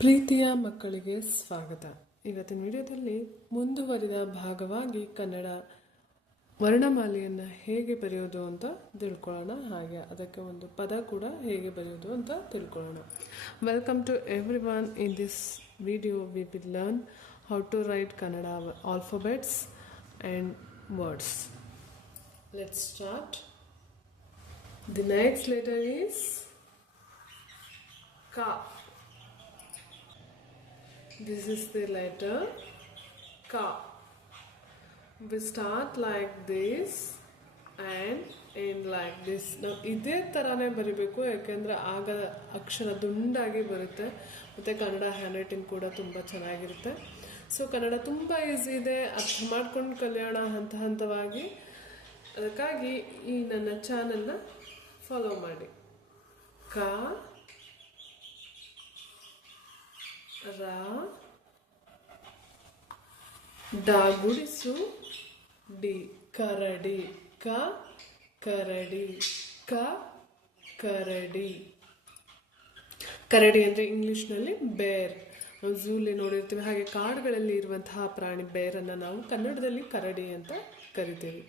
ಪ್ರೀತಿಯ ಮಕ್ಕಳಿಗೆ ಸ್ವಾಗತ. ಇವತ್ತಿನ ವಿಡಿಯೋದಲ್ಲಿ ಮುಂದುವರಿದ ಭಾಗವಾಗಿ ಕನ್ನಡ ವರ್ಣಮಾಲೆಯನ್ನು ಹೇಗೆ ಬರೆಯೋದು ಅಂತ ತಿಳ್ಕೊಳ್ಳೋಣ. ಹಾಗೆ ಅದಕ್ಕೆ ಒಂದು ಪದ ಕೂಡ ಹೇಗೆ ಬರೆಯೋದು ಅಂತ ತಿಳ್ಕೊಳ್ಳೋಣ. Welcome to everyone. In this video we will learn how to write Kannada alphabets and words. Let's start. The next letter is Ka. This is the letter Ka. We start like this and end like this. ನಾವು ಇದೇ ಥರನೇ ಬರಿಬೇಕು, ಯಾಕೆಂದರೆ ಆಗ ಅಕ್ಷರ ದುಂಡಾಗಿ ಬರುತ್ತೆ ಮತ್ತು Kannada hand writing ಕೂಡ ತುಂಬ ಚೆನ್ನಾಗಿರುತ್ತೆ. ಸೊ ಕನ್ನಡ ತುಂಬ ಈಸಿ ಇದೆ, ಅರ್ಥ ಮಾಡ್ಕೊಂಡು ಕಲಿಯೋಣ ಹಂತ ಹಂತವಾಗಿ. ಅದಕ್ಕಾಗಿ ಈ ನನ್ನ ಚಾನಲ್ನ ಫಾಲೋ ಮಾಡಿ. ಕ ರ ಡ ಗುಡಿಸು ಡಿ ಕರಡಿ. ಕ ಕರಡಿ. ಕ ಕರಡಿ. ಕರಡಿ ಅಂದರೆ ಇಂಗ್ಲೀಷ್ನಲ್ಲಿ ಬೇರ್. ನಾವು ಝೂಲಿ ನೋಡಿರ್ತೀವಿ, ಹಾಗೆ ಕಾಡುಗಳಲ್ಲಿ ಇರುವಂತಹ ಪ್ರಾಣಿ ಬೇರನ್ನು ನಾವು ಕನ್ನಡದಲ್ಲಿ ಕರಡಿ ಅಂತ ಕರಿತೀವಿ.